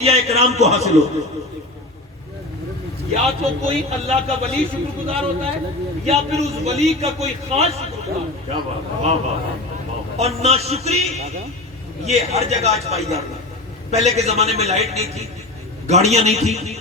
یا اکرام کو حاصل ہوتے ہیں۔ یا تو کوئی اللہ کا ولی شکر گزار ہوتا ہے یا پھر اس ولی کا کوئی خاص شکر گزار، اور ناشکری یہ ہر جگہ آج پائی جاتی ہے۔ پہلے کے زمانے میں لائٹ نہیں تھی، گاڑیاں نہیں تھی،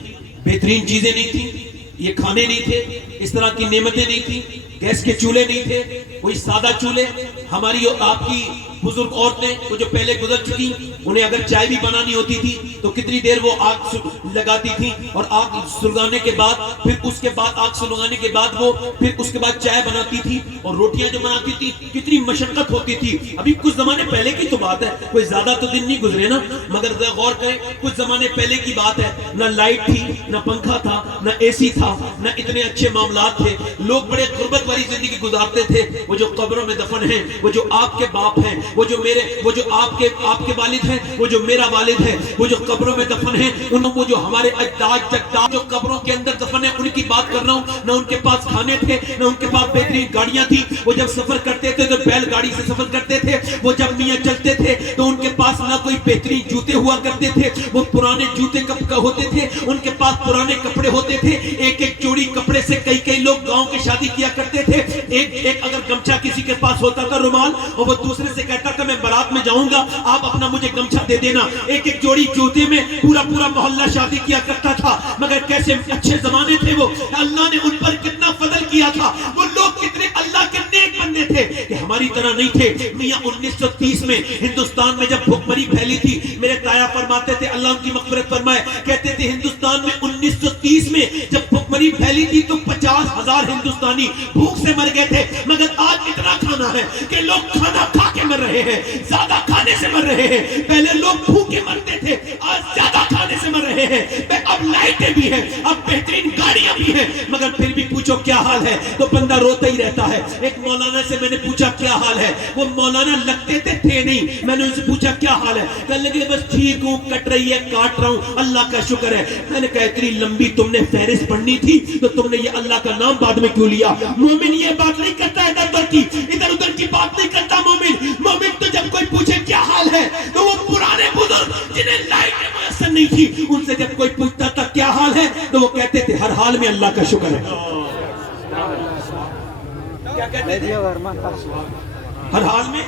بہترین چیزیں نہیں تھی، یہ کھانے نہیں تھے، اس طرح کی نعمتیں نہیں تھی، گیس کے چولہے نہیں تھے، کوئی سادہ چولہے۔ ہماری اور آپ کی بزرگ عورتیں وہ جو پہلے گزر چکی، انہیں اگر چائے بھی بنانی ہوتی تھی تو کتنی دیر وہ آگ لگاتی تھی، اور آگ سلگانے کے بعد پھر اس کے بعد آگ سلگانے کے بعد وہ پھر اس کے بعد چائے بناتی تھی، اور روٹیاں جو بناتی تھی کتنی مشقت ہوتی تھی۔ ابھی کچھ زمانے پہلے کی تو بات ہے، کوئی زیادہ تو دن نہیں گزرے نا، مگر غور کریں کچھ زمانے پہلے کی بات ہے، نہ لائٹ تھی، نہ پنکھا تھا، نہ اے سی تھا، نہ اتنے اچھے معاملات تھے، لوگ بڑے غربت والی زندگی گزارتے تھے۔ وہ جو قبروں میں دفن ہیں، وہ جو آپ کے باپ ہیں، وہ جو آپ کے والد ہیں، وہ جو میرا والد ہے، وہ جو قبروں میں دفن ہیں، وہ جو ہمارے اجداد جداد جو قبروں کے اندر دفن ہیں، ان کی بات کر رہا ہوں۔ نہ ان کے پاس کھانے تھے، نہ ان کے پاس بہترین گاڑیاں تھی۔ وہ جب سفر کرتے تھے تو بیل گاڑی سے سفر کرتے تھے۔ وہ جب میاں چلتے تھے تو ان کے پاس نہ کوئی بہترین جوتے ہوا کرتے تھے، وہ پرانے جوتے کب کا ہوتے تھے، ان کے پاس پرانے کپڑے ہوتے تھے۔ ایک ایک جوڑی کپڑے سے کئی لوگ گاؤں کی شادی کیا کرتے تھے۔ ایک اگر گمچھا کسی کے پاس ہوتا تھا، رومال، اور وہ دوسرے سے کہتا تھا میں بارات میں جاؤں گا، آپ اپنا مجھے گمچھا دے دینا۔ ایک ایک جوڑی جوتے میں پورا محلہ شادی کیا کرتا تھا۔ مگر کیسے اچھے زمانے تھے وہ، اللہ نے ان پر کتنا فضل کیا تھا۔ وہ لوگ کتنے اللہ کے نیک بندے تھے کہ ہماری طرح نہیں تھے۔ میاں 1930 میں ہندوستان میں جب بھوک مری پھیلی تھی، میرے تایا فرماتے تھے اللہ ان کی مغفرت فرمائے، کہتے تھے ہندوستان میں 1930 میں جب بھوک مری پھیلی تھی تو 50,000 ہندوستانی بھوک سے مر گئے تھے۔ مگر آج اتنا کھانا ہے کہ لوگ کھانا کھا کے مر رہے ہیں، زیادہ کھانے سے مر رہے ہیں۔ پہلے لوگ بھوکے مرتے تھے، آج زیادہ کھانے سے مر رہے ہیں۔ اب لائٹیں بھی ہیں، اب بہترین گاڑیاں بھی ہیں، مگر پھر بھی پوچھو کیا حال ہے تو بندہ روتا ہی رہتا ہے۔ ایک مولانا سے میں نے پوچھا کیا حال ہے، وہ مولانا لگتے تھے نہیں، میں نے ان سے پوچھا کیا حال ہے، کہنے لگے بس ٹھیک ہوں، کٹ رہی ہے، کاٹ رہا ہوں، اللہ کا شکر ہے۔ میں نے کہا اتنی لمبی تم نے فہرست پڑھنی تھی تو تم نے یہ اللہ کا نام بعد میں کیوں لیا؟ مومن یہ بات نہیں کرتا ادھر ادھر کی بات نہیں کرتا۔ مومن تو جب کوئی پوچھے کیا حال ہے تو وہ پرانے بزرگ جنہیں لائٹ میسر نہیں تھی، ان سے جب کوئی پوچھتا تھا کیا حال ہے تو وہ کہتے تھے ہر حال میں اللہ کا شکر ہے۔ کیا کہتے تھے؟ ہر حال میں۔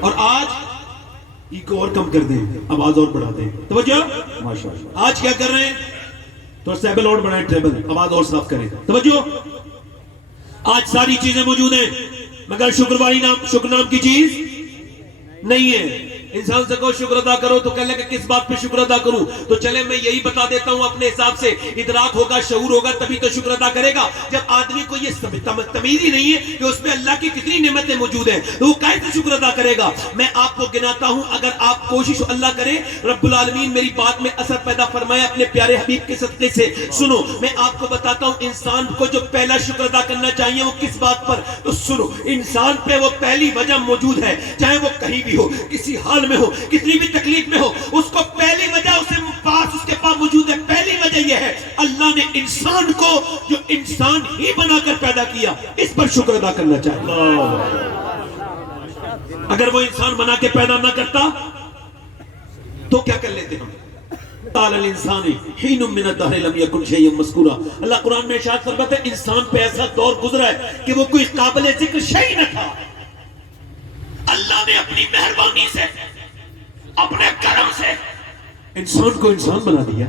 اور آج ایک اور کم کر دیں، آواز اور بڑھا دیں، توجہ، آج کیا کر رہے ہیں تو سیبل اور بڑھائیں، ٹریبل، آواز اور صاف کریں، توجہ۔ آج ساری چیزیں موجود ہیں مگر شکر نام کی چیز نہیں ہے۔ انسان سے کہو شکر ادا کرو تو کہنے لگے کس بات پہ شکر ادا کروں، تو چلے میں یہی بتا دیتا ہوں، اپنے حساب سے ادراک ہوگا، شعور ہوگا، تبھی تو شکر ادا کرے گا۔ جب آدمی کو یہ تمیز ہی نہیں ہے کہ اس میں اللہ کی کتنی نعمتیں موجود ہیں تو وہ کیسے شکر ادا کرے گا؟ میں آپ کو گناتا ہوں، اگر آپ کوشش اللہ کریں، رب العالمین میری بات میں اثر پیدا فرمائے اپنے پیارے حبیب کے صدقے سے۔ سنو میں آپ کو بتاتا ہوں انسان کو جو پہلا شکر ادا کرنا چاہیے وہ کس بات پر، تو سنو انسان پہ وہ پہلی وجہ موجود ہے، چاہے وہ کہیں بھی ہو، کسی حال میں ہو، کتنی بھی تکلیف میں ہو، اس کو پہلی وجہ اس کے پاس موجود ہے۔ پہلی وجہ یہ ہے اللہ نے انسان کو جو انسان ہی بنا کر پیدا کیا، اس پر شکر ادا کرنا چاہیے۔ اگر وہ انسان بنا کے پیدا نہ کرتا تو کیا کر لیتے ہم؟ قال الانسان حین من الدہر لم یکن شیئا مذکورا۔ اللہ قرآن میں ارشاد فرماتا ہے انسان پہ ایسا دور گزرا ہے کہ وہ کوئی قابل ذکر شیء نہ تھا۔ اللہ نے اپنی مہربانی سے، اپنے کرم سے انسان کو انسان بنا دیا۔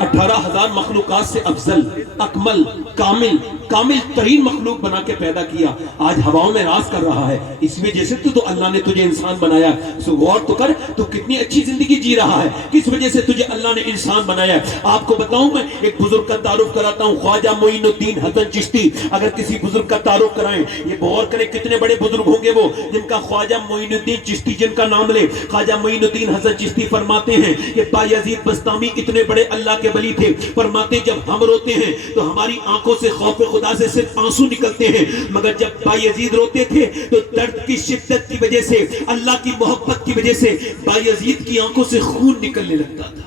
18,000 مخلوقات سے افضل، اکمل، کامل ترین مخلوق بنا کے پیدا کیا۔ آج ہواؤں میں راز کر رہا ہے، اس وجہ سے تو اللہ نے تجھے انسان بنایا۔ سو غور تو کر تو کتنی اچھی زندگی جی رہا ہے، کس وجہ سے تجھے اللہ نے انسان بنایا ہے۔ آپ کو بتاؤں میں ایک بزرگ کا تعارف کراتا ہوں، خواجہ معین الدین حسن چشتی۔ اگر کسی بزرگ کا تعارف کرائیں، یہ غور کریں کتنے بڑے بزرگ ہوں گے وہ جن کا خواجہ معین الدین چشتی جن کا نام لے۔ خواجہ معین الدین حسن چشتی فرماتے ہیں کہ بایزید بستامی اتنے بڑے اللہ کے ولی تھے، فرماتے جب ہم روتے ہیں تو ہماری آنکھوں سے خوف خدا سے صرف آنسو نکلتے ہیں، مگر جب بایزید روتے تھے تو درد کی شدت کی وجہ سے، اللہ کی محبت کی وجہ سے بایزید کی آنکھوں سے خون نکلنے لگتا تھا۔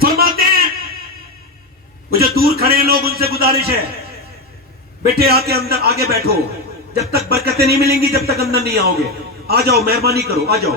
فرماتے ہیں وہ جو دور کھڑے ہیں لوگ، ان سے گزارش ہے بیٹے آ کے اندر آگے بیٹھو، جب تک برکتیں نہیں ملیں گی جب تک اندر نہیں آؤ گے، آ جاؤ، مہربانی کرو، آ جاؤ۔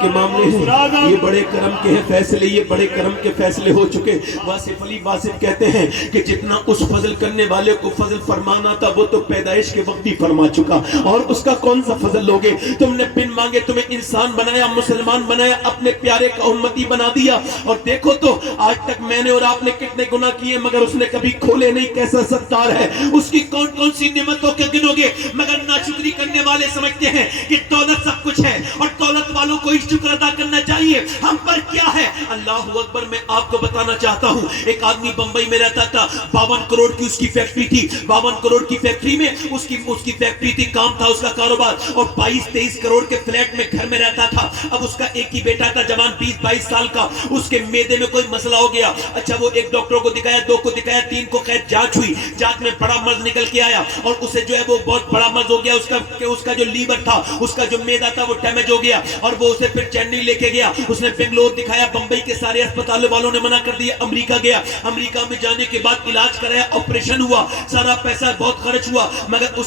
کے معاملے ہیں؟ یہ بڑے کرم کے ہیں فیصلے، یہ بڑے کرم کے فیصلے ہو چکے۔ واصف علی واصف کہتے ہیں کہ جتنا اس فضل کرنے والے کو فضل فرمانا تھا وہ تو پیدائش کے وقت ہی فرما چکا، اور اس کا کون سا فضل لوگے؟ تم نے بن مانگے تمہیں انسان بنایا، مسلمان بنایا، اپنے پیارے کا امتی بنا دیا، اور دیکھو تو آج تک میں نے اور آپ نے کتنے گناہ کیے مگر اس نے کبھی کھولے نہیں۔ کیسا ستار ہے اس کی، کون کون سی نعمتوں کے گنو گے؟ مگر ناشکری کرنے والے سمجھتے ہیں کہ دولت سب کچھ ہے، اور دولت والوں کو ہی شکر ادا کرنا چاہیے۔ ہم پر کیا ہے؟ اللہ اکبر۔ میں آپ کو بتانا چاہتا ہوں، ایک آدمی بمبئی میں رہتا تھا، 52 کروڑ کی اس کی فیکٹری تھی، 52 کروڑ کی فیکٹری میں اس کی فیکٹری تھی، کام تھا اس کا کاروبار، اور 22-23 کروڑ کے فلیٹ میں گھر میں رہتا تھا۔ اب اس کا ایک ہی بیٹا تھا جوان 20-22 سال کا، اس کے معدے میں کوئی مسئلہ ہو گیا۔ اچھا وہ ایک ڈاکٹر کو دکھایا، 2 کو دکھایا، 3 کو خیر جانچ ہوئی، جانچ میں بڑا مرض نکل کے آیا، اور اسے جو ہے وہ بہت بڑا مرض ہو گیا، اس کا جو لیور تھا، اس کا جو معدہ تھا وہ ڈیمیج ہو گیا، اور وہ اسے پھر چینئی لے کے گیا۔ اس نے بنگلور دکھایا، بمبئی کے سارے اسپتال والوں نے منع کر دیا، امریکہ گیا، امریکہ میں جانے کے بعد علاج کرایا، آپریشن ہوا، سارا پیسہ بہت خرچ ہوا، مگر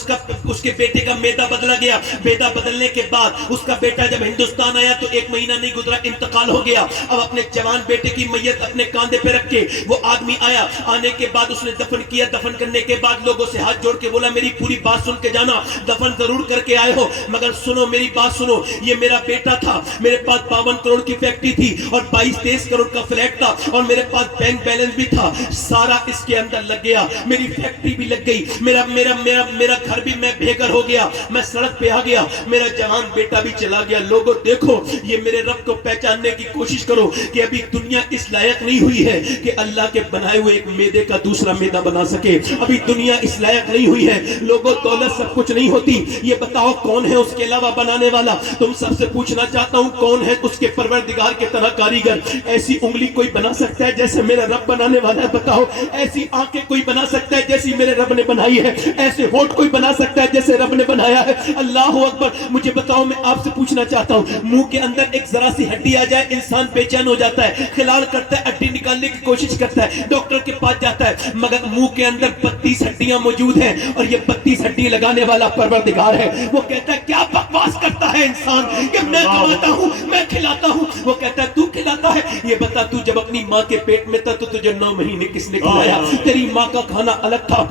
اس کے بیٹے کا معدہ بدلا گیا۔ معدہ بدلنے کے بعد اس کا بیٹا جب ہندوستان آیا تو 1 مہینہ نہیں گزرا انتقال ہو گیا۔ اب اپنے جوان بیٹے کی میت اپنے کاندھے پہ رکھ کے وہ آدمی آیا، آنے کے بعد اس نے دفن کیا، دفن کرنے کے بعد لوگوں سے ہاتھ جوڑ کے بولا میری پوری بات سن کے جانا، دفن ضرور کر کے آئے ہو مگر سنو میری بات سنو، یہ میرا بیٹا تھا، میرے پاس 52 کروڑ کی فیکٹری تھی اور 22-23 کروڑ کا فلیٹ تھا، اور میرے پاس بینک بیلنس بھی تھا، سارا اس کے اندر لگ گیا، میری فیکٹری بھی لگ گئی، میرا گھر بھی میں بے گھر ہو گیا، میں سڑک پہ آ گیا، میرا جوان بیٹا بھی چلا گیا۔ لوگوں دیکھو، یہ میرے رب کو پہچاننے کی کوشش کرو کہ ابھی دنیا اس لائق نہیں ہوئی ہے کہ اللہ کے بنائے ہوئے ایک میدے کا دوسرا میدہ بنا سکے، ابھی دنیا اس لائق نہیں ہوئی ہے۔ لوگوں دولت سب کچھ نہیں ہوتی، یہ بتاؤ کون ہے اس کے علاوہ بنانے والا؟ تم سب سے پوچھنا چاہتا ہوں کون ہے اس کے پروردگار کے طرح کاریگر؟ ایسی انگلی کوئی بنا سکتا ہے جیسے میرا رب بنانے والا ہے؟ بتاؤ ایسی آنکھیں کوئی بنا سکتا ہے جیسی میرے رب نے بنائی ہے؟ ایسے ہونٹ کوئی بنا سکتا ہے جیسے رب نے بنایا ہے؟ اللہ اکبر۔ مجھے بتاؤ، میں آپ سے پوچھنا چاہتا ہوں، منہ کے اندر ایک ذرا سی ہڈی آ جائے انسان بے چین ہو جاتا ہے، خلال کرتا ہے، ہڈی نکالنے کی کوشش کرتا ہے، ڈاکٹر کے پاس جاتا ہے، مگر منہ کے اندر 32 ہڈیاں موجود ہیں، اور یہ 32 ہڈی لگانے والا پروردگار ہے۔ وہ کہتا ہے کیا بکواس کرتا ہے انسان کہ میں کماتا ہوں، میں کھلاتا ہوں؟ وہ کہتا ہے تو کھلاتا ہے؟ یہ بتا، تو جب اپنی ماں کے پیٹ میں تھا تو تجھے 9 مہینے کس نے کھلایا؟ تیری ماں کا کھانا الگ تھا،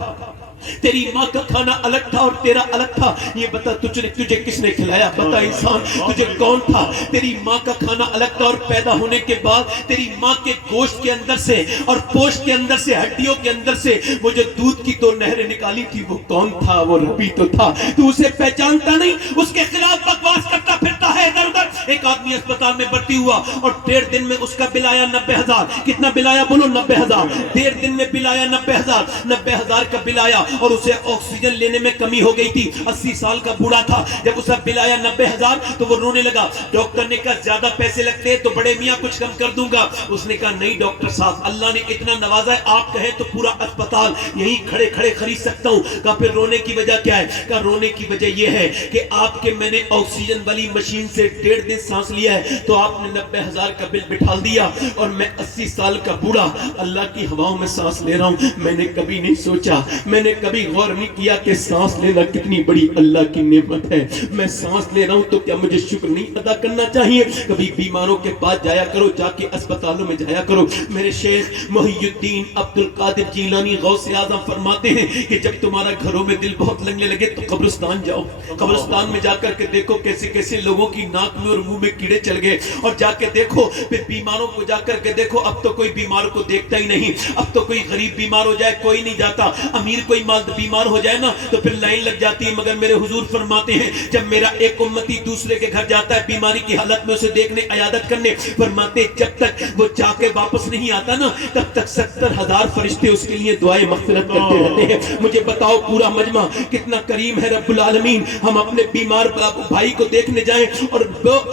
تیری ماں کا کھانا الگ تھا اور تیرا الگ تھا، یہ بتا تجھے کس نے کھلایا؟ بتا انسان، تجھے کون تھا؟ تیری ماں کا کھانا الگ تھا، اور پیدا ہونے کے بعد تیری ماں کے گوشت کے اندر سے اور پوشت کے اندر سے، ہڈیوں کے اندر سے وہ جو دودھ کی 2 نہریں نکالی تھی، وہ کون تھا؟ وہ ربی تو تھا۔ تو اسے پہچانتا نہیں، اس کے خلاف بکواس کرتا پھرتا ہے ادھر ادھر۔ ایک آدمی اسپتال میں بھرتی ہوا اور 1.5 دن میں اس کا بل آیا 90,000۔ کتنا بل آیا؟ بولو 90,000۔ 1.5 دن میں بل آیا 90,000۔ 90,000 کا بل آیا، اور اسے آکسیجن لینے میں کمی ہو گئی تھی، 80 سال کا بوڑھا تھا۔ جب اسے بل آیا 90,000 تو وہ رونے لگا۔ ڈاکٹر نے کہا زیادہ پیسے لگتے تو بڑے میاں کچھ کم کر دوں گا۔ اس نے کہا نہیں ڈاکٹر صاحب، اللہ نے اتنا نوازا ہے، آپ کہیں تو پورا اسپتال یہیں کھڑے کھڑے خرید سکتا ہوں۔ کہا پھر رونے کی وجہ کیا ہے؟ کہا رونے کی وجہ یہ ہے کہ آپ کے میں نے آکسیجن والی مشین سے 1.5 دن سانس لیا ہے، تو آپ نے 90,000 کا بل بٹھا دیا، اور میں 80 سال کا بوڑھا اللہ کی ہواؤں میں سانس لے رہا ہوں۔ میں نے کبھی نہیں سوچا، میں نے کبھی غور نہیں کیا کہ سانس لینا کتنی بڑی اللہ کی نعمت ہے۔ میں سانس لے رہا ہوں تو کیا مجھے شکر نہیں ادا کرنا چاہیے؟ کبھی بیماروں کے پاس جایا کرو، جا کے اسپتالوں میں جایا کرو۔ میرے شیخ محی الدین عبد القادر جیلانی غوث اعظم فرماتے ہیں کہ جب تمہارا گھروں میں دل بہت لگنے لگے تو قبرستان جاؤ، قبرستان میں جا کر کے دیکھو کیسے کیسے لوگوں کی ناک میں اور منہ میں کیڑے چل گئے، اور جا کے دیکھو پھر بیماروں کو جا کر کے دیکھو، اب تو کوئی بیمار کو دیکھتا ہی نہیں، اب تو کوئی غریب بیمار ہو جائے کوئی نہیں جاتا، امیر کوئی بیمار ہو جائے نا تو پھر لائن لگ جاتی ہے۔ مگر میرے حضور فرماتے ہیں جب میرا ایک امتی دوسرے کے گھر جاتا ہے بیماری کی حالت میں اسے دیکھنے، عیادت کرنے، فرماتے جب تک وہ جا کے واپس نہیں آتا نا تب تک 70,000 فرشتے اس کے لیے دعائیں مغفرت کرتے رہتے ہیں۔ مجھے بتاؤ پورا مجمع کتنا کریم ہے رب العالمین، ہم اپنے بیمار بھائی کو دیکھنے جائیں اور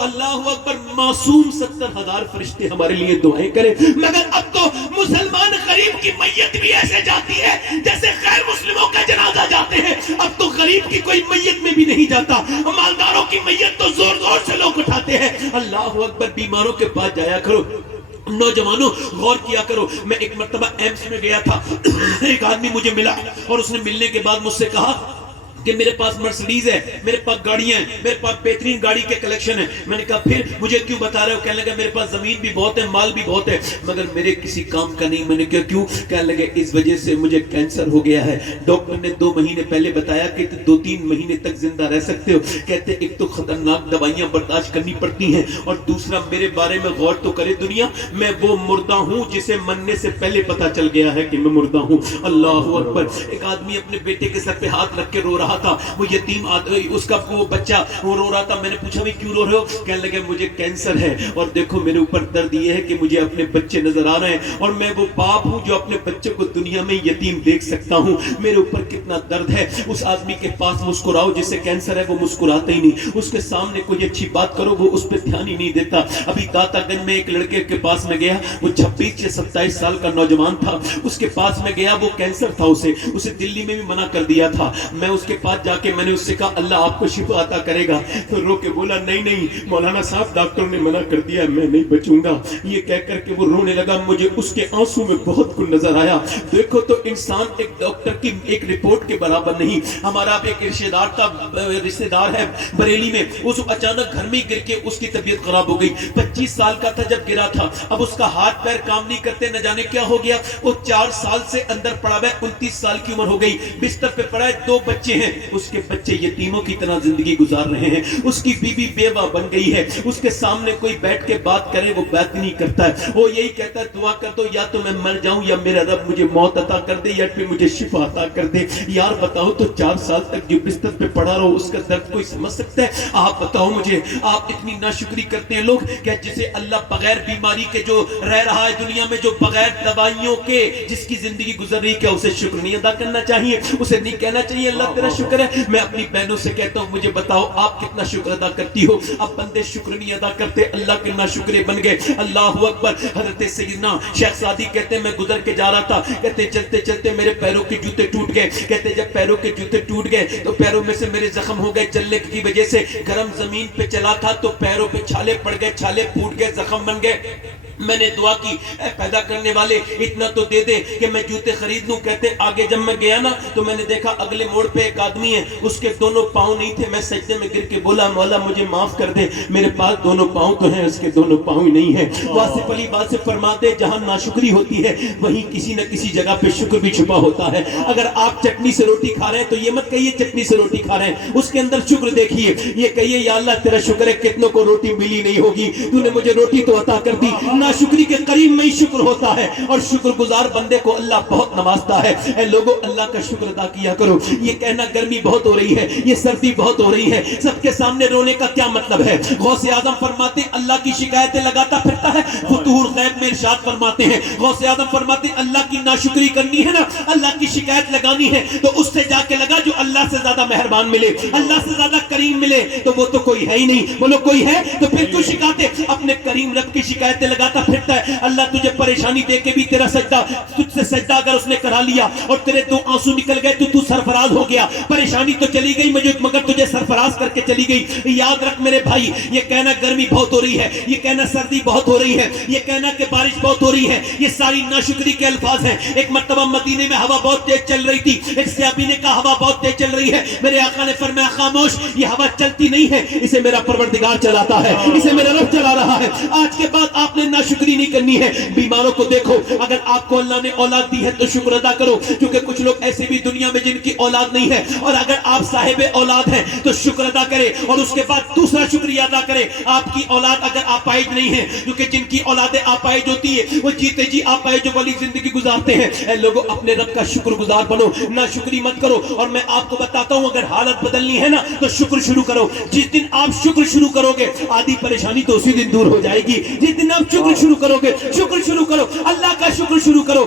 اللہ اکبر معصوم 70,000 فرشتے ہمارے لیے دعائیں کریں۔ مگر اب تو مسلمان غریب کی میت بھی ایسے جاتی ہے جیسے غیر مسلموں کا جنازہ جاتے ہیں، اب تو غریب کی کوئی میت میں بھی نہیں جاتا، مالداروں کی میت تو زور زور سے لوگ اٹھاتے ہیں۔ اللہ اکبر، بیماروں کے پاس جایا کرو۔ نوجوانوں غور کیا کرو، میں ایک مرتبہ ایمس میں گیا تھا، ایک آدمی مجھے ملا اور اس نے ملنے کے بعد مجھ سے کہا کہ میرے پاس مرسڈیز ہے, میرے پاس گاڑیاں ہیں, میرے پاس بہترین گاڑی کے کلیکشن ہے. میں نے کہا پھر مجھے کیوں بتا رہے ہو؟ کہنے لگا میرے پاس زمین بھی بہت ہے, مال بھی بہت ہے, مگر میرے کسی کام کا نہیں. میں نے کہا کیوں؟ کہنے لگے اس وجہ سے مجھے کینسر ہو گیا ہے. ڈاکٹر نے 2 مہینے پہلے بتایا کہ 2-3 مہینے تک زندہ رہ سکتے ہو. کہتے ایک تو خطرناک دوائیاں برداشت کرنی پڑتی ہیں, اور دوسرا میرے بارے میں غور تو کرے دنیا, میں وہ مردہ ہوں جسے مرنے سے پہلے پتا چل گیا ہے کہ میں مردہ ہوں. اللہ اکبر. ایک آدمی اپنے بیٹے کے سر پہ ہاتھ رکھ کے رو رہا تھا, وہ یتیم اس کا وہ بچہ وہ رو رہا تھا. میں نے پوچھا بھائی کیوں رو رہے ہو؟ کہنے لگے مجھے کینسر ہے, اور دیکھو میرے اوپر درد یہ ہے کہ مجھے اپنے بچے نظر آ رہے ہیں, اور میں وہ باپ ہوں جو اپنے بچوں کو دنیا میں یتیم دیکھ سکتا ہوں. میرے اوپر کتنا درد ہے. اس آدمی کے پاس مسکراؤ جسے کینسر ہے, وہ مسکراتا ہی نہیں. اس کے سامنے کوئی اچھی بات کرو, وہ اس پہ دھیان ہی نہیں دیتا. ابھی داتا گنج میں ایک لڑکے کے پاس میں گیا, وہ 26 یا 27 سال کا نوجوان تھا. اس کے پاس میں گیا, وہ کینسر تھا, اسے دلی میں بھی منع کر دیا تھا. میں اس کے پاس جا کے میں نے اس سے کہا اللہ آپ کو شفا عطا کرے گا. تو رو کے بولا نہیں مولانا صاحب ڈاکٹر نے منع کر دیا, میں نہیں بچوں گا. یہ کہہ کر کے وہ رونے لگا. مجھے اس کے آنسو میں بہت کچھ نظر آیا. دیکھو تو انسان ایک ڈاکٹر کی ایک رپورٹ کے برابر نہیں. ہمارا ایک رشتہ دار ہے بریلی میں, اس اچانک گھر میں گر کے اس کی طبیعت خراب ہو گئی. 25 سال کا تھا جب گرا تھا. اب اس کا ہاتھ پیر کام نہیں کرتے, نہ جانے کیا ہو گیا. وہ 4 سال سے اندر پڑا ہوا ہے, 29 سال کی عمر ہو گئی, بستر پہ پڑا ہے. 2 بچے ہیں, اس کے بچے یتیموں کی طرح زندگی گزار رہے ہیں. اس کی بیوی بیوہ بن گئی ہے. اس کے سامنے کوئی بیٹھ کے بات کرے وہ بات نہیں کرتا ہے. وہ یہی کہتا ہے دعا کر دو, یا تو میں مر جاؤں یا میرا رب مجھے موت عطا کر دے, یا پھر مجھے شفا عطا کر دے. یار بتاؤ تو 4 سال تک جو بستر پہ پڑا رہو اس کا درد کوئی سمجھ سکتا ہے؟ آپ بتاؤ مجھے. آپ اتنی ناشکری کرتے ہیں لوگ کہ جسے اللہ بغیر بیماری کے جو رہ رہا ہے دنیا میں, جو بغیر دوائیوں کے جس کی زندگی گزر رہی, کیا اسے شکر نہیں ادا کرنا چاہیے؟ اسے نہیں کہنا چاہیے اللہ تیرا شکر ہے؟ میں اپنی بہنوں سے کہتا ہوں مجھے بتاؤ آپ کتنا شکر ادا کرتی ہو؟ اب بندے شکر نہیں ادا کرتے, اللہ کے ناشکرے بن گئے. اللہ اکبر. حضرت سیدنا شیخ سعدی کہتے ہیں میں گزر کے جا رہا تھا, کہتے چلتے چلتے میرے پیروں کے جوتے ٹوٹ گئے. کہتے جب پیروں کے جوتے ٹوٹ گئے تو پیروں میں سے میرے زخم ہو گئے چلنے کی وجہ سے. گرم زمین پہ چلا تھا تو پیروں پہ چھالے پڑ گئے, چھالے پھوٹ گئے, زخم بن گئے. میں نے دعا کی اے پیدا کرنے والے اتنا تو دے دے کہ میں جوتے خرید لوں. کہتے آگے جب میں گیا نا تو میں نے دیکھا اگلے موڑ پہ ایک آدمی ہے, اس کے دونوں پاؤں نہیں تھے. میں سجدے میں گر کے بولا مولا مجھے معاف کر دے, میرے پاس دونوں پاؤں تو ہیں, اس کے دونوں پاؤں ہی نہیں ہیں. واصف علی واصف فرماتے جہاں ناشکری ہوتی ہے وہیں کسی نہ کسی جگہ پہ شکر بھی چھپا ہوتا ہے. اگر آپ چٹنی سے روٹی کھا رہے ہیں تو یہ مت کہیے چٹنی سے روٹی کھا رہے ہیں, اس کے اندر شکر دیکھیے. یہ کہیے یا اللہ تیرا شکر ہے کتنوں کو روٹی ملی نہیں ہوگی, تو نے مجھے روٹی تو عطا کر دی. ناشکری کے قریب میں ہی شکر ہوتا ہے, اور شکر گزار بندے کو اللہ بہت نوازتا ہے. اے لوگوں اللہ کا شکر ادا کیا کرو. یہ کہنا گرمی بہت ہو رہی ہے, یہ سردی بہت ہو رہی ہے, سب کے سامنے رونے کا کیا مطلب ہے؟ غوث اعظم فرماتے اللہ کی شکایتیں لگاتا پھرتا ہے. فتوح الغیب میں ارشاد فرماتے ہیں, غوث اعظم فرماتے اللہ کی ناشکری کرنی ہے نا, اللہ کی شکایت لگانی ہے تو اس سے جا کے لگا جو اللہ سے زیادہ مہربان ملے, اللہ سے زیادہ کریم ملے. تو وہ تو کوئی ہے ہی نہیں. بولو کوئی ہے تو پھر کیوں شکایتیں؟ اپنے کریم رب کی شکایتیں لگاتا پھرتا ہے. اللہ تجھے پریشانی دے کے بھی تیرا سجدہ, تجھ سے سجدہ اگر اس نے کرا لیا اور تیرے 2 آنسو نکل گئے تو سرفراز ہو گیا. پریشانی تو چلی گئی مگر تجھے سرفراز کر کے چلی گئی. یاد رکھ میرے بھائی, یہ کہنا گرمی بہت ہو رہی ہے, یہ کہنا سردی بہت ہو رہی ہے, یہ کہنا کہ بارش بہت ہو رہی ہے, یہ ساری ناشکری کے الفاظ ہیں. ایک مرتبہ مدینے میں ہوا بہت تیز چل رہی تھی. ایک صحابی نے کہا ہوا بہت تیز چل رہی ہے. میرے آقا نے فرمایا خاموش, یہ ہوا چلتی نہیں ہے, اسے میرا پروردگار چلاتا ہے, اسے میرا رب چلا رہا ہے. آج کے بعد آپ نے ناشکری نہیں کرنی ہے. بیماروں کو دیکھو, اگر آپ کو اللہ نے اولاد دی ہے تو شکر ادا کرو, کیونکہ کچھ لوگ ایسے بھی دنیا میں جن کی اولاد نہیں ہے, اور اگر آپ صاحب اولاد ہیں تو شکر ادا کرے. اور اس کے بعد دوسرا شکریہ ادا کرے آپ کی اولاد اگر آپائج نہیں ہے, کیونکہ جن کی اولادیں آپائج ہوتی ہے وہ جیتے جی آپائج والی زندگی گزارتے ہیں. اے لوگوں اپنے رب کا شکر گزار بنو, ناشکری مت کرو. اور میں آپ کو بتاتا ہوں اگر حالت بدلنی ہے نا تو شکر شروع کرو. جس دن آپ شکر شروع کرو گے آدھی پریشانی تو اسی دن دور ہو جائے گی. جس دن آپ شکر شروع کرو گے, شکر شروع کرو, اللہ کا شکر شروع کرو.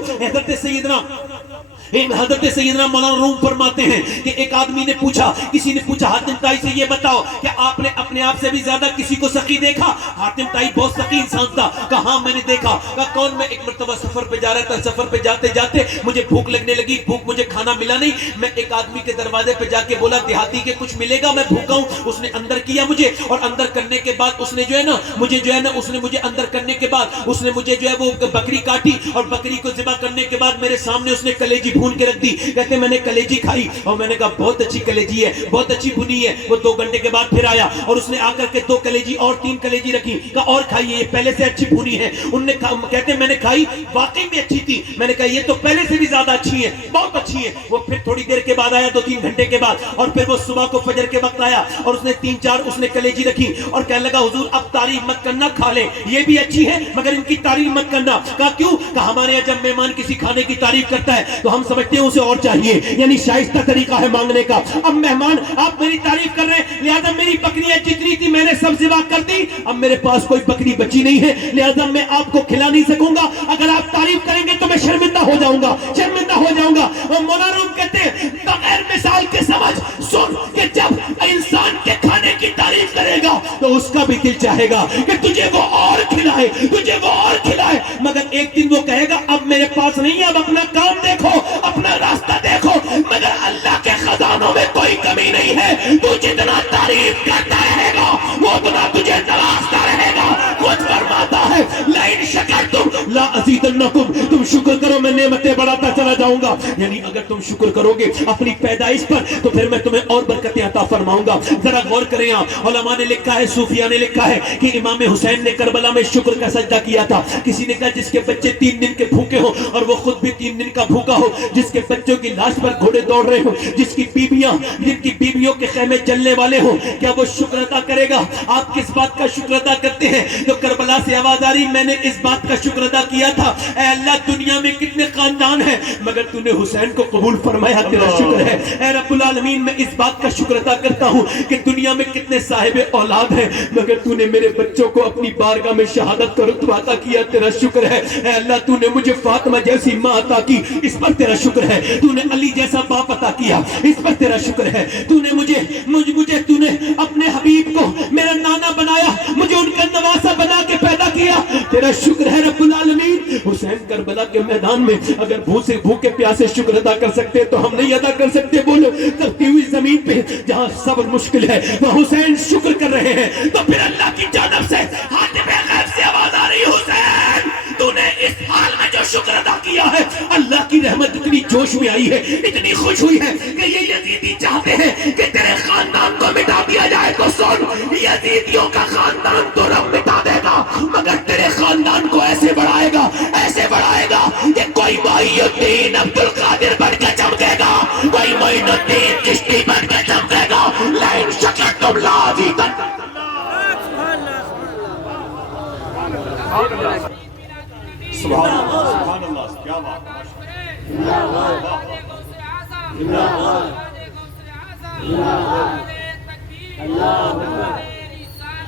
حضرت سیدنا مولانا روم فرماتے ہیں کہ ایک آدمی نے پوچھا, کسی نے پوچھا حاتم طائی سے یہ بتاؤ کہ آپ نے اپنے آپ سے بھی زیادہ کسی کو سخی دیکھا؟ حاتم طائی بہت سخی انسان تھا. کہا ہاں میں نے دیکھا. کہا کون؟ میں ایک مرتبہ سفر پہ جا رہا تھا, سفر پہ جاتے جاتے مجھے بھوک لگنے لگی, مجھے کھانا ملا نہیں. میں ایک آدمی کے دروازے پہ جا کے بولا دیہاتی کے کچھ ملے گا, میں بھوکا ہوں. اس نے اندر کیا مجھے, اور اندر کرنے کے بعد اس نے جو ہے نا مجھے اندر کرنے کے بعد اس نے مجھے جو ہے وہ بکری کاٹی, اور بکری کو ذبح کرنے کے بعد میرے سامنے اس نے کلیجی بھون کے رکھ دی. کہتے میں نے کلیجی کھائی اور میں نے کہا بہت اچھی کلیجی ہے, بہت اچھی بھنی ہے. وہ 2 گھنٹے کے بعد پھر آیا اور اس نے آ کر کے 2 کلیجی اور 3 کلیجی رکھی. کہا اور کھائیے, یہ پہلے سے اچھی بھنی ہے. انہوں نے کہتے میں نے کھائی, واقعی میں اچھی تھی. میں نے کہا یہ تو پہلے سے بھی زیادہ اچھی ہے, بہت اچھی ہے. وہ پھر تھوڑی دیر کے بعد آیا, 2-3 گھنٹے کے بعد, اور پھر وہ صبح کو فجر کے وقت آیا اور اس نے 3-4 اس نے کلیجی رکھی اور کہنے لگا حضور اب تعریف مت کرنا, کھا لیں, یہ بھی اچھی ہے مگر ان کی تعریف مت کرنا. کہا کیوں؟ کہا ہمارے یہاں جب مہمان کسی کھانے کی تعریف کرتا ہے تو ہم سمجھتے ہیں اسے اور چاہیے, یعنی شائستہ طریقہ ہے مانگنے کا. اب مہمان آپ میری تعریف کر رہے ہیں, لہذا میری بکریاں جتنی تھی میں نے سب ذبح کر دی, اب میرے پاس کوئی بکری بچی نہیں ہے, لہذا میں آپ کو کھلا نہیں سکوں گا. اگر آپ تعریف کریں گے تو میں شرمندہ ہو جاؤں گا, شرمندہ ہو جاؤں گا. اور مولانا روم کہتے ہیں بغیر مثال کے سمجھ سن کہ جب انسان کے کھانے کی تعریف کرے گا تو اس کا بھی دل چاہے گا کہ تجھے وہ اور کھلائے, تجھے وہ اور کھلائے. مگر ایک دن وہ کہے گا اب میرے پاس نہیں ہے, اب اپنا کام دیکھو, اپنا راستہ دیکھو. مگر اللہ کے خزانوں میں کوئی کمی نہیں ہے, تو جتنا تعریف کرتا رہے گا وہ اتنا تجھے نوازتا رہے گا. خود فرماتا ہے لئن شکرتم لا ازیدنکم, تم شکر کرو میں نعمتیں بڑھاتا چلا جاؤں گا. یعنی اگر تم شکر کرو گے اپنی پیدائش پر تو پھر میں تمہیں اور برکتیں عطا فرماؤں گا. ذرا غور کریں آپ, علماء نے لکھا ہے, صوفیاء نے لکھا ہے کہ امام حسین نے کربلا میں شکر کا سجدہ کیا تھا. کسی نے کہا جس کے بچے 3 دن کے بھوکے ہوں اور وہ خود بھی 3 دن کا بھوکا ہو, جس کے بچوں کی لاش پر گھوڑے دوڑ رہے ہوں, جس کی بیویاں جن کی بیویوں کے خیمے جلنے والے ہوں, کیا وہ شکر ادا کرے گا؟ آپ کس بات کا شکر ادا کرتے ہیں؟ تو کربلا سے آواز آ رہی, میں نے اس بات کا شکر ادا کیا تھا اے اللہ دنیا میں کتنے خاندان ہیں مگر تو نے حسین کو قبول فرمایا, تیرا شکر ہے. اے رب العالمین میں اس بات کا شکر ادا کرتا ہوں کہ دنیا میں کتنے صاحب اولاد ہیں مگر تو نے میرے بچوں کو اپنی بارگاہ میں شہادت کا رتبہ عطا کیا, تیرا شکر ہے. اے اللہ تو نے مجھے فاطمہ جیسی ماں عطا کی, اس پر تیرا شکر ہے. تو نے علی جیسا باپ عطا کیا, اس پر تیرا شکر ہے. تو نے مجھے تو نے اپنے حبیب کو میرا نانا بنایا, مجھے ان کا نواسا بنا کے پیدا کیا, تیرا شکر ہے رب العالمین. حسین کربلا کے میدان میں اگر بھوکے پیاسے شکر ادا کر سکتے تو ہم نہیں ادا کر سکتے. بولو تپتی ہوئی زمین پہ جہاں صبر مشکل ہے وہ حسین شکر کر رہے ہیں, تو پھر اللہ کی جانب سے حاتم غیب سے آواز آ رہی, حسین تو نے اس حال میں جو شکر ادا کیا ہے, اللہ کی رحمت اتنی جوش میں آئی ہے, اتنی خوش ہوئی ہے کہ یہ یزیدی چاہتے ہیں کہ تیرے خاندان کو مٹا دیا جائے. تو سن, یزیدیوں کا خاندان تو رب مٹا دے گا مگر تیرے خاندان کو ایسے بڑھائے گا, ایسے بڑھائے گا کہ کوئی معین الدین عبد القادر بن کے چمکے گا, کوئی معین الدین چشتی بن کے چمکے گا. لئن شکرتم لا ازیدنکم. سبحان اللہ, سبحان اللہ, کیا بات ہے.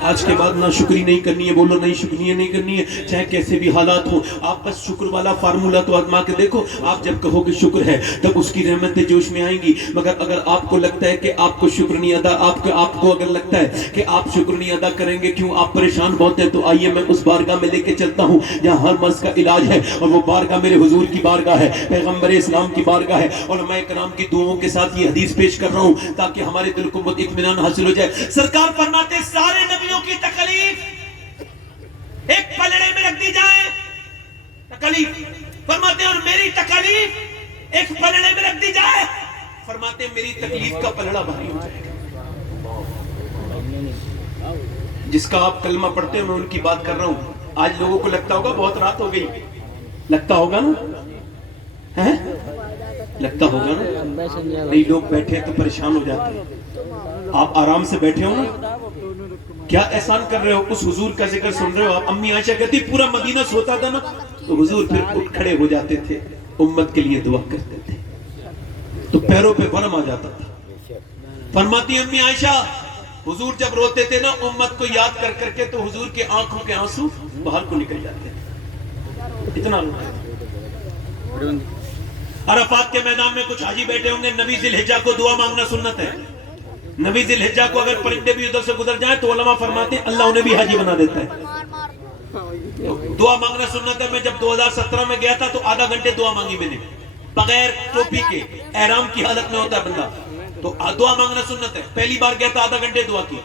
آج کے بعد نہ شکری نہیں کرنی ہے, بولو نہیں شکریہ نہیں کرنی ہے, چاہے کیسے بھی حالات ہو. آپ بس شکر والا فارمولا تو آزما کے دیکھو, آپ جب کہو کہ شکر ہے تب اس کی رحمتیں جوش میں آئیں گی. مگر اگر آپ کو لگتا ہے کہ آپ کو شکر نہیں ادا, آپ کو اگر لگتا ہے کہ آپ شکر نہیں ادا کریں گے, کیوں آپ پریشان بہت ہیں, تو آئیے میں اس بارگاہ میں لے کے چلتا ہوں جہاں ہر مرض کا علاج ہے, اور وہ بارگاہ میرے حضور کی بارگاہ ہے, پیغمبر اسلام کی بارگاہ ہے. علماء کرام کی دعاؤں کے ساتھ یہ حدیث پیش کر رہا ہوں تاکہ ہمارے دل کو بہت اطمینان حاصل ہو جائے. سرکار فرماتے سارے نبیوں کی تکلیف ایک پلڑے میں رکھ دی جائے, تکلیف فرماتے ہیں, اور میری تکلیف ایک پلڑے میں رکھ دی جائے. فرماتے ہیں میری تکلیف کا پلڑا بھاری ہو جائے گا. جس کا آپ کلمہ پڑھتے ہیں میں ان کی بات کر رہا ہوں. آج لوگوں کو لگتا ہوگا بہت رات ہو گئی, لگتا ہوگا نا, لگتا ہوگا نا, نہیں لوگ بیٹھے تو پریشان ہو جاتے ہیں. آپ آرام سے بیٹھے ہو نا, کیا احسان کر رہے ہو, اس حضور کا ذکر سن رہے ہو. آپ امی عائشہ کہتی پورا مدینہ سوتا تھا نا تو حضور پھر اٹھ کھڑے ہو جاتے تھے, امت کے لیے دعا کرتے تھے, تو پیروں پہ ورم آ جاتا تھا. فرماتی امی عائشہ حضور جب روتے تھے نا امت کو یاد کر کر کے تو حضور کے آنکھوں کے آنسو باہر کو نکل جاتے تھے, اتنا روتے. عرفات کے میدان میں کچھ حاجی بیٹھے ہوں گے, نبی ذی الحجہ کو دعا مانگنا سنت ہے. نبی ذی الحجہ کو اگر پرندے بھی ادھر سے گزر جائیں تو علماء فرماتے ہیں اللہ انہیں بھی حاجی بنا دیتا ہے. دعا مانگنا سنت ہے. میں جب 2017 میں گیا تھا تو آدھا گھنٹے دعا مانگی میں نے, بغیر ٹوپی کے, احرام کی حالت میں ہوتا ہے بندہ, تو دعا مانگنا سنت ہے. پہلی بار گیا تھا آدھا گھنٹے دعا کی,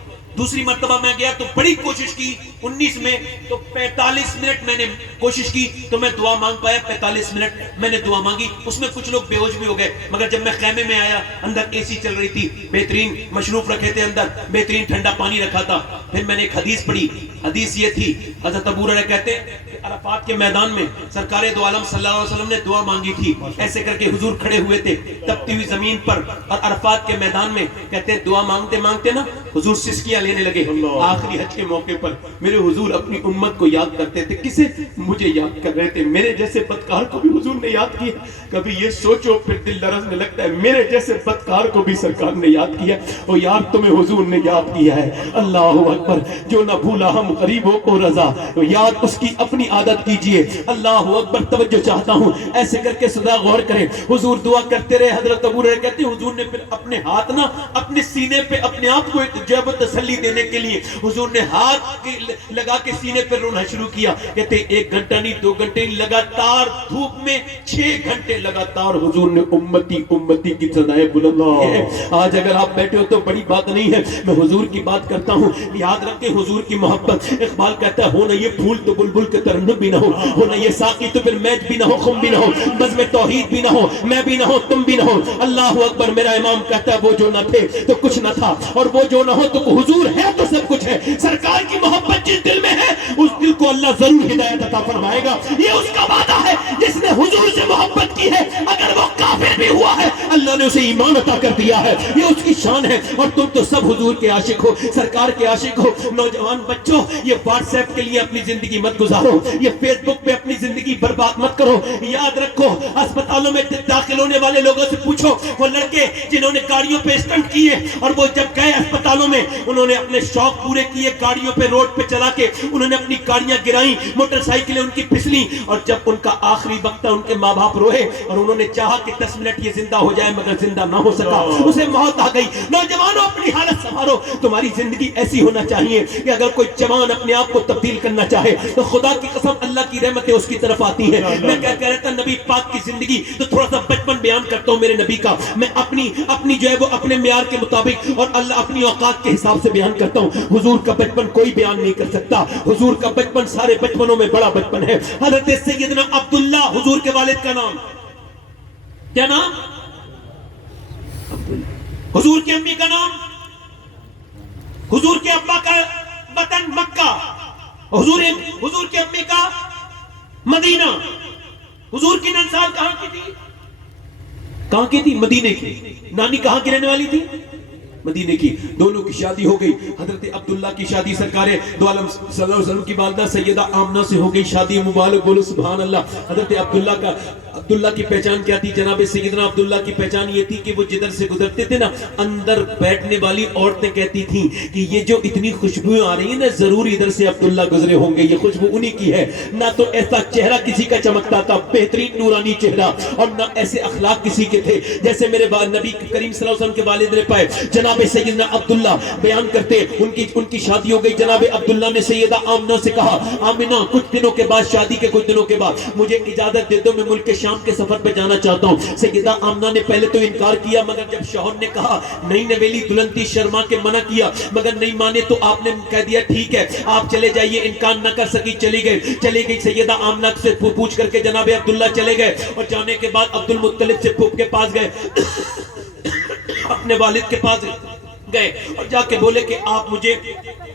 دوسری مرتبہ میں گیا تو بڑی کوشش کی 19 میں، تو 45 منٹ میں نے کوشش کی تو میں دعا مانگ پایا، 45 منٹ میں نے دعا مانگی، اس میں کچھ لوگ بے ہوش بھی ہو گئے، مگر جب میں خیمے میں آیا اندر اے سی چل رہی تھی، بہترین مشروف رکھے تھے اندر، بہترین ٹھنڈا پانی رکھا تھا، پھر میں نے ایک حدیث پڑھی، حدیث یہ تھی، حضرت ابو ہریرہ کہتے ہیں کہ عرفات کے میدان میں سرکار دو عالم صلی اللہ علیہ وسلم نے دعا مانگی تھی، ایسے کر کے حضور کھڑے ہوئے تھے تپتی ہوئی زمین پر، اور عرفات کے میدان میں کہتے ہیں دعا مانگتے مانگتے نا حضور سسکیاں لینے لگے، آخری حج کے موقع پر میرے حضور اپنی امت کو یاد کرتے تھے، کسے؟ مجھے یاد کر رہے تھے، میرے جیسے بدکار کو بھی حضور نے یاد کیا، کبھی یہ سوچو پھر دل لرزنے لگتا ہے، میرے جیسے بدکار کو بھی سرکار نے یاد کیا، اور یاد تمہیں حضور نے یاد کیا ہے، اللہ اکبر، جو نہ بھولا ہم غریبوں کو رضا، یاد اس کی اپنی عادت کیجئے، اللہ اکبر، توجہ چاہتا ہوں، ایسے کر کے صدا غور کریں، حضور دعا کرتے رہے، حضرت ابو ہریرہ کہتے ہیں حضور نے پھر اپنے ہاتھ نا اپنے سینے پہ اپنے آپ کو ایک جب تسلی دینے کے لیے حضور نے ہاتھ لگا کے سینے پہ رونا شروع کیا، کہتے ہیں 1 گھنٹہ نہیں 2 گھنٹے نہیں، لگاتار دھوپ میں 6 گھنٹے لگاتار حضور نے امتی امتی کی صدائیں بلند کی ہے۔ آج اگر آپ بیٹھے ہو تو بڑی بات نہیں ہے، میں حضور کی بات کرتا ہوں، یاد رکھیں حضور کی محبت، اقبال کہتا ہے ہو نہ یہ پھول تو بلبل کے ترنم بھی نہ ہو نہ یہ ساقی تو پھر میچ بھی نہ ہو، خم بھی نہ ہو، بزم توحید بھی نہ ہو، میں بھی نہ ہو، تم بھی نہ ہو، اللہ اکبر، میرا امام کہتا ہے وہ جو نہ تھے تو کچھ نہ تھا، اور وہ جو نہ ہو تو حضور ہے تو سب کچھ ہے، سرکار کی محبت جس دل میں ہے اس دل کو اللہ ضرور ہدایت عطا فرمائے گا، یہ اس کا وعدہ ہے، جس نے حضور سے محبت کی ہے اگر وہ کافر بھی ہوا ہے اللہ نے اسے ایمان عطا کر دیا ہے، یہ اس کی شان ہے، اور تم تو سب حضور کے عاشق ہو، سرکار کے عاشق ہو، نوجوان بچوں یہ واٹس ایپ کے لیے اپنی زندگی مت گزارو، یہ فیس بک پہ اپنی زندگی برباد مت کرو، یاد رکھو اسپتالوں میں داخل ہونے والے لوگوں سے پوچھو، وہ لڑکے جنہوں نے گاڑیوں پہ اسٹنٹ کیے اور وہ جب گئے اسپتالوں میں انہوں نے اپنے شوق پورے کیے، گاڑیوں پہ روڈ پہ چلا کے انہوں نے اپنی گاڑیاں گرائیں، موٹر سائیکلیں ان کی پھسلیں، اور جب ان کا آخری وقت تھا ان کے ماں باپ روئے اور انہوں نے چاہا کہ 10 منٹ یہ زندہ ہو جائے مگر زندہ نہ ہو سکا، اسے موت آ گئی۔ نوجوانوں اپنی حالت سنوارو، تمہاری زندگی ایسی ہونا چاہیے کہ اگر کوئی جوان اپنے آپ کو تبدیل کرنا چاہے تو خدا کی قسم اللہ کی رحمتیں اس کی طرف آتی ہیں۔ میں کیا کہہ رہا تھا نبی پاک کی زندگی، تو تھوڑا سا بچپن بیان کرتا ہوں میرے نبی کا، میں اپنی جو ہے وہ اپنے معیار کے مطابق اور اللہ اپنی اوقات کے حساب سے بیان کرتا ہوں، حضور کا بچپن کوئی بیان نہیں کر سکتا، حضور کا بچپن سارے بچپنوں میں بڑا بچپن ہے۔ حضرت سیدنا عبداللہ حضور کے والد کا نام کیا نام؟ حضور کی امی کا نام، حضور کے ابا کا وطن مکہ، حضور کی امی کا مدینہ، حضور کی ننسال کہاں کی تھی؟ کہاں کی تھی؟ مدینے کی۔ نانی کہاں کی رہنے والی تھی؟ مدینے کی۔ دونوں کی شادی ہو گئی، حضرت عبداللہ کی شادی سرکار دو عالم صلی اللہ علیہ وسلم کی والدہ سیدہ آمنہ سے ہو گئی، شادی مبارک، بولو سبحان اللہ۔ حضرت عبداللہ کی پہچان کیا تھی؟ جناب سیدنا عبداللہ کی پہچان یہ تھی کہ وہ جدھر سے گزرتے تھے نا اندر بیٹھنے والی عورتیں کہتی تھیں کہ یہ جو اتنی خوشبوئیں آ رہی ہیں نا ضرور ادھر سے عبداللہ گزرے ہوں گے، یہ خوشبو انہی کی ہے۔ نہ تو ایسا چہرہ کسی کا چمکتا تھا، بہترین نورانی چہرہ، اور نہ ایسے اخلاق کسی کے تھے جیسے میرے نبی کریم صلی اللہ علیہ وسلم کے والد نے پائے۔ جناب سیدنا عبداللہ بیان کرتے ان کی شادی ہو گئی، جناب عبداللہ نے سیدہ آمنہ سے کہا آمنہ کچھ دنوں کے بعد، شادی کے کچھ دنوں کے بعد مجھے اجازت دے دو، میں ملک شام کے سفر پہ جانا چاہتا ہوں۔ سیدہ آمنہ نے پہلے تو انکار کیا، مگر جب شوہر نے کہا نہیں، نویلی دلہن تھی، شرما کے منع کیا، مگر نہیں مانے تو آپ نے کہہ دیا ٹھیک ہے آپ چلے جائیے، انکار نہ کر سکی، چلی گئی سیدہ آمنہ سے پوچھ کر کے جناب عبداللہ چلے گئے، اور جانے کے بعد عبد المطلب سے پھوپ کے پاس گئے، اپنے والد کے پاس گئے اور جا کے بولے کہ آپ مجھے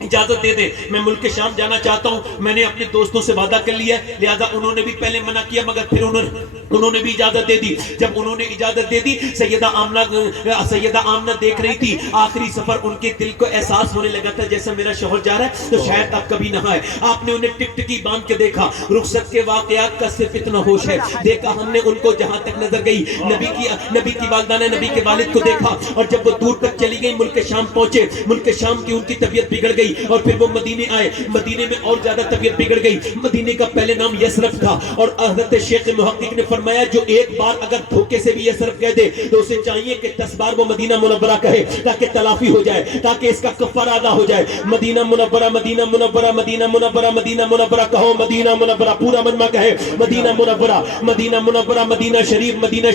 اجازت دے دیں، میں ملک شام جانا چاہتا ہوں، میں نے اپنے دوستوں سے وعدہ کر لیا ہے، لہذا انہوں نے بھی پہلے منع کیا مگر پھر انہوں نے بھی اجازت دے دی۔ جب انہوں نے اجازت دے دی، سیدہ آمنہ دیکھ رہی تھی آخری سفر، ان کے دل کو احساس ہونے لگا تھا جیسا میرا شوہر جا رہا ہے تو شاید اب کبھی نہ آئے۔ آپ نے انہیں ٹکٹکی باندھ کے دیکھا، رخصت کے واقعات کا صرف اتنا ہوش ہے، دیکھا ہم نے ان کو جہاں تک نظر گئی، نبی کی والدہ نے نبی کے والد کو دیکھا، اور جب وہ دور تک چلی گئی ملک شام پہنچے، ملک شام کی ان کی طبیعت بگڑ گئی، اور پھر وہ مدینے آئے، مدینے میں اور زیادہ طبیعت بگڑ گئی۔ مدینے کا پہلے نام یسرف تھا، اور حضرت شیخ محقق نے فرمایا جو ایک بار اگر دھوکے سے بھی یہ صرف کہہ دے تو اسے چاہیے کہ 10 بار وہ مدینہ منورہ کہے تاکہ تلافی ہو جائے, تاکہ اس کا کفارہ ادا ہو جائے. مدینہ منورہ مدینہ منورہ مدینہ منورہ مدینہ منورہ کہو, مدینہ منورہ, پورا مجمع کہے مدینہ منورہ مدینہ منورہ. مدینہ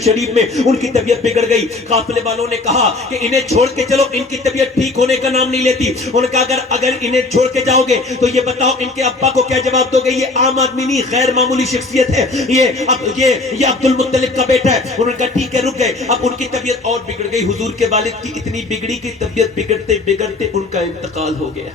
شریف میں ان کی طبیعت بگڑ گئی. قافلے والوں نے کہا کہ انہیں چھوڑ کے چلو, ان کی طبیعت ٹھیک ہونے کا نام نہیں لیتی. انہوں نے کہا اگر انہیں چھوڑ کے جاؤ گے تو یہ بتاؤ ان کے ابا کو کیا جواب دو گے؟ یہ عام آدمی نہیں, غیر معمولی شخصیت ہے, یہ عبد المطلب کا بیٹا ہے. انہوں نے کہا ٹھیک ہے, رک گئے. اب ان کی طبیعت اور بگڑ گئی. حضور کے والد کی اتنی بگڑی کہ طبیعت بگڑتے بگڑتے ان کا انتقال ہو گیا.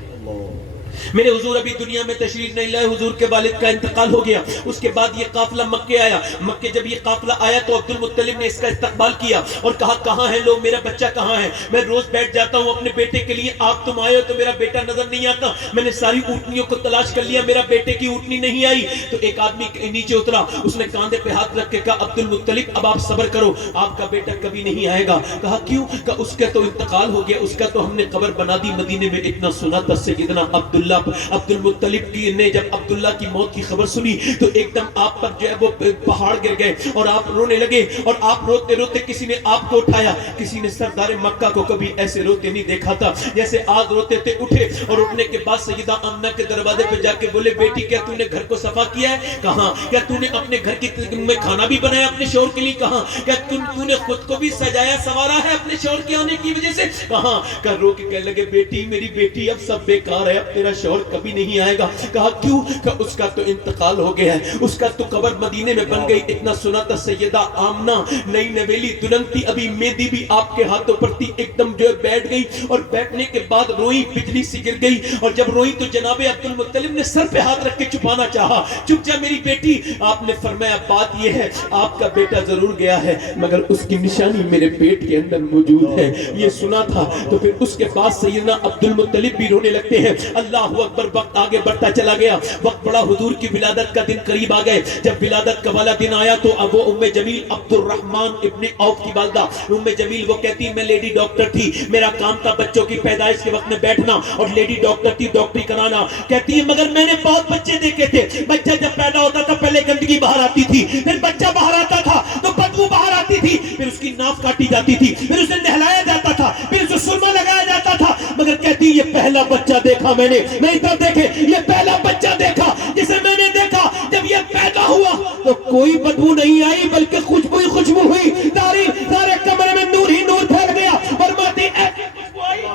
میرے حضور ابھی دنیا میں تشریف نہیں لائے, حضور کے والد کا انتقال ہو گیا. اس کے بعد یہ قافلہ مکے آیا. مکے جب یہ قافلہ آیا تو عبد المطلب نے اس کا استقبال کیا اور کہا کہاں ہے لوگ, میرا بچہ کہاں ہے؟ میں روز بیٹھ جاتا ہوں اپنے بیٹے کے لیے, آپ تم آئے ہو تو میرا بیٹا نظر نہیں آتا. میں نے ساری اونٹنیوں کو تلاش کر لیا, میرا بیٹے کی اونٹنی نہیں آئی. تو ایک آدمی نیچے اترا, اس نے کاندھے پہ ہاتھ رکھ کے کہا عبد المطلب اب آپ صبر کرو, آپ کا بیٹا کبھی نہیں آئے گا. کہا کیوں؟ کہا اس کا تو انتقال ہو گیا, اس کا تو ہم نے قبر بنا دی مدینے میں. اتنا سنا تھا سیدنا عبد المطلب کی نے جب عبداللہ کی موت کی خبر سنی تو ایک دم آپ پر جو ہے وہ پہاڑ گر گئے اور آپ رونے لگے. اور آپ روتے روتے کسی نے آپ کو اٹھایا. کسی نے سردار مکہ کو کبھی ایسے روتے نہیں دیکھا تھا, جیسے آج روتے تھے. اٹھے اور اٹھنے کے بعد سیدہ آمنہ کے دروازے پہ جا کے بولے بیٹی کیا تو نے گھر کو صفا کیا ہے؟ کہاں. کیا تو نے اپنے گھر کی میں کھانا بھی بنایا اپنے شوہر کے لیے؟ کہاں. کیا تو نے خود کو بھی سجایا سوارا ہے اپنے شوہر کے آنے کی وجہ سے؟ کہاں. کہ رو کے کہنے لگے بیٹی میری بیٹی اب سب بیکار ہے, اب تیرا شوہر کبھی نہیں آئے گا. کہا کیوں؟ کہ اس کا تو انتقال ہو گیا ہے, اس کا تو قبر مدینے میں بن گئی. اتنا سنا تھا سیدہ آمنہ نئی نویلی دلہن تھی, ابھی مہندی بھی آپ کے ہاتھوں پر تھی, ایک دم جو ہے بیٹھ گئی اور بیٹھنے کے بعد روئی, بجلی سی گر گئی. اور جب روئی تو جناب عبد المطلب نے سر پہ ہاتھ رکھ کے چھپانا چاہا, چپ جا میری بیٹی. آپ نے فرمایا بات یہ ہے آپ کا بیٹا ضرور گیا ہے مگر اس کی نشانی میرے پیٹ کے اندر موجود ہے. یہ سنا تھا تو پھر اس کے بعد سیدنا عبد المطلب بھی رونے لگتے ہیں. اللہ اکبر. وقت آگے بڑھتا چلا گیا, وقت بڑا, حضور کی ولادت کا دن قریب آ گئے. جب ولادت کا والا دن آیا تو اب وہ ام جمیل عبد الرحمن ابن عوف کی والدہ ام جمیل وہ کہتی میں لیڈی ڈاکٹر تھی, میرا کام تھا بچوں کی پیدائش کے وقت میں بیٹھنا, اور لیڈی ڈاکٹر تھی, ڈاکٹری کرانا. کہتی ہے مگر میں نے بہت بچے دیکھے تھے, بچہ جب پیدا ہوتا تھا پہلے گندگی باہر آتی تھی, پھر بچہ باہر آتا تھا تو بدبو باہر آتی تھی, پھر اس کی ناف کاٹی جاتی تھی, پھر اسے نہلایا جاتا تھا, پھر اسے سرما لگایا جاتا تھا. مگر کہتی یہ پہلا بچہ دیکھا میں نے, نہیں تو دیکھے یہ پہلا بچہ دیکھا جسے میں نے دیکھا جب یہ پیدا ہوا تو کوئی بدبو نہیں آئی بلکہ خوشبو ہی خوشبو ہوئی. سارے کمرے میں نور ہی نور پھیل گیا. فرماتی ایسی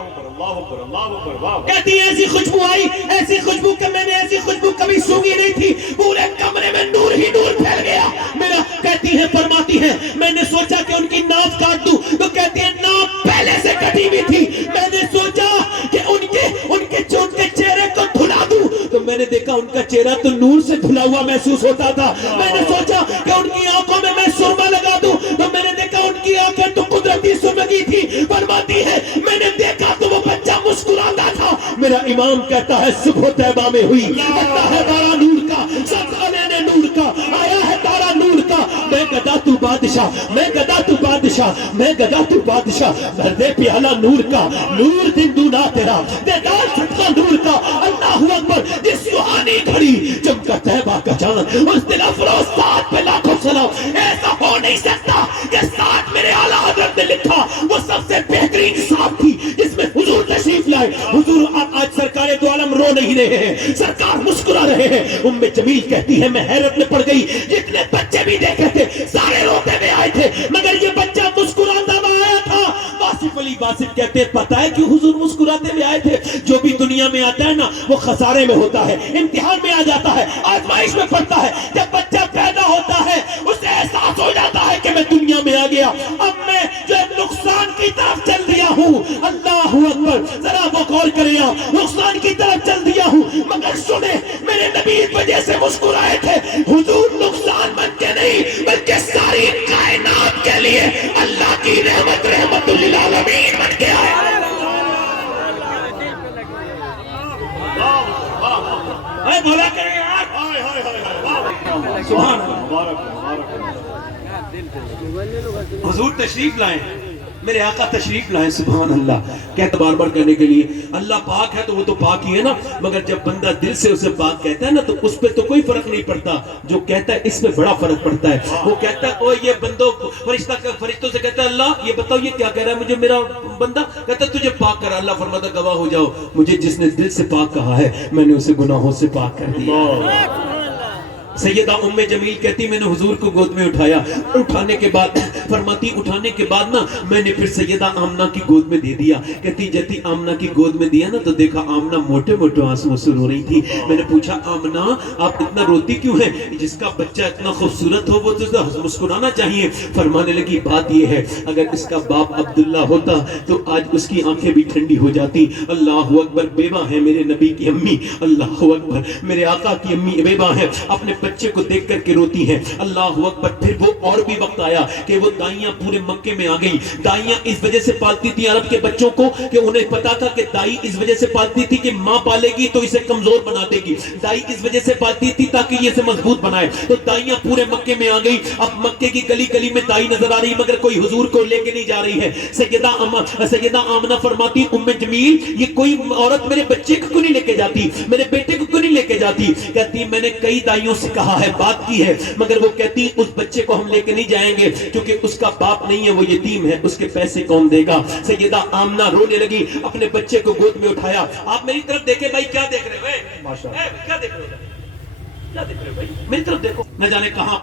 خوشبو آئی, کہتی ایسی خوشبو آئی, ایسی خوشبو کہ میں نے ایسی خوشبو کبھی سونگھی نہیں تھی. پورے کمرے میں نور ہی نور پھیل گیا. میرا کہتی ہے فرماتی ہے میں نے سوچا کہ ان کی ناف کاٹ دوں, تو کہتی ہے ناف پہلے سے کٹی ہوئی تھی. میں نے سوچا کہ ان کے چہرے کو دھلا دوں, تو میں نے دیکھا ان کا چہرہ تو نور سے دھلا ہوا محسوس ہوتا تھا. میں نے سوچا کہ ان کی آنکھوں میں سرما لگا دوں, تو میں نے دیکھا ان کی آنکھیں تو قدرتی سرمگی تھی. فرماتی ہے میں نے دیکھا تو وہ بچہ مسکراتا تھا. میرا امام کہتا ہے صبح طیبہ میں ہوئی, آتا ہے تارا نور کا, سب نے نور کا, آیا ہے تارا نور کا. میں گدا تو بادشاہ, میں گدا تو بادشاہ, میں گدا تو بادشاہ. بھر دے پیالہ نور کا, نور دن دونا تیرا, دیدار صدقہ نور کا. اللہ اکبر. جس سہانی گھڑی چمکا طیبہ کا جان, اس دل افروز ساتھ پہ لاکھوں سلام. ایسا ہو نہیں سکتا کہ ساتھ میرے اعلیٰ حضرت نے لکھا وہ سب سے بہترین ساتھ تھی جس میں حضور تشریف لائے. حضور آج سرکار دو عالم رو نہیں رہے ہیں, سرکار مسکرا رہے ہیں. ام جمیل کہتی ہے میں حیرت میں پڑ گئی, جتنے بچے بھی دیکھے تھے سارے روتے ہوئے آئے تھے مگر یہ بچہ مسکراتا ہوا آیا تھا. واصف علی واصف کہتے ہیں پتہ ہے کیوں حضور مسکراتے ہوئے آئے تھے؟ جو بھی دنیا میں آتا ہے نا وہ خسارے میں ہوتا ہے, امتحان میں آ جاتا ہے, آزمائش میں پڑتا ہے. جب بچہ پیدا ہوتا ہے اسے احساس ہو جاتا ہے کہ میں دنیا میں آ گیا, اب میں جو نقصان کی طرف چل دیا ہوں. اللہ اکبر. ذرا وہ غور کریں آپ, نقصان کی طرف چل دیا ہوں. مگر سنیں میرے نبی اس وجہ سے مسکرائے تھے, حضور نقصان بن کے نہیں بلکہ ساری کائنات کے لیے اللہ کی رحمت للعالمین بن کے آئے. بولا کریں یار سبحان اللہ. حضور تشریف لائیں, میرے آقا تشریف لائے سبحان اللہ. کہتا بار بار کہنے کے لیے اللہ پاک ہے تو وہ تو پاک ہی ہے نا, مگر جب بندہ دل سے اسے پاک کہتا ہے نا تو اس پہ تو کوئی فرق نہیں پڑتا, جو کہتا ہے اس پہ بڑا فرق پڑتا ہے. وہ کہتا ہے او یہ بندوں, فرشتوں سے کہتا ہے اللہ یہ بتاؤ یہ کیا کہہ رہا ہے مجھے میرا بندہ, کہتا ہے تجھے پاک کرا. اللہ فرماتا گواہ ہو جاؤ مجھے جس نے دل سے پاک کہا ہے میں نے اسے گناہوں سے پاک کر دیا. سیدہ ام جمیل کہتی میں نے حضور کو گود میں اٹھایا, اٹھانے کے بعد فرماتی اٹھانے کے بعد نا میں نے پھر سیدہ آمنہ کی گود میں دے دیا. کہتی جتی آمنہ کی گود میں دیا نا تو دیکھا آمنہ موٹے موٹے آنسو سے رو رہی تھی. میں نے پوچھا آمنہ آپ اتنا روتی کیوں ہیں, جس کا بچہ اتنا خوبصورت ہو وہ تو مسکرانا چاہیے. فرمانے لگی بات یہ ہے اگر اس کا باپ عبداللہ ہوتا تو آج اس کی آنکھیں بھی ٹھنڈی ہو جاتی. اللہ اکبر, بیوہ ہے میرے نبی کی امی, اللہ اکبر میرے آقا کی امی بیوہ ہے, اپنے بچے کو دیکھ کر کے روتی ہیں. اللہ اکبر. پھر وہ اور بھی وقت آیا کہ وہ دائیاں پورے مکے میں آ گئی. دائیاں اس وجہ سے پالتی تھی عرب کے بچوں کو کہ انہیں پتا تھا کہ دائی اس وجہ سے پالتی تھی کہ ماں پالے گی تو اسے کمزور بنا دے گی, دائی اس وجہ سے پالتی تھی تاکہ یہ اسے مضبوط بنائے. تو دائیاں پورے مکے میں آ گئی. اب مکے کی گلی گلی میں دائی نظر آ رہی مگر کوئی حضور کو لے کے نہیں جا رہی ہے. سیدہ آمنہ فرماتی ام جمیل یہ کوئی عورت میرے بچے کو نہیں لے کے جاتی, میرے بیٹے کو نہیں لے کے جاتی. کہتی میں نے کئی دائیوں سے کہا ہے بات کی ہے مگر وہ کہتی اس بچے کو ہم لے کے نہیں جائیں گے کیونکہ اس کا باپ نہیں ہے, وہ یتیم ہے, اس کے پیسے کون دے گا. سیدہ آمنہ رونے لگی, اپنے بچے کو گود میں اٹھایا. آپ میری طرف دیکھیں بھائی, کیا دیکھ رہے ہو, کیا دیکھ رہے ہو, کیا دیکھ رہے ہو بھائی, میری طرف دیکھو, نہ جانے کہاں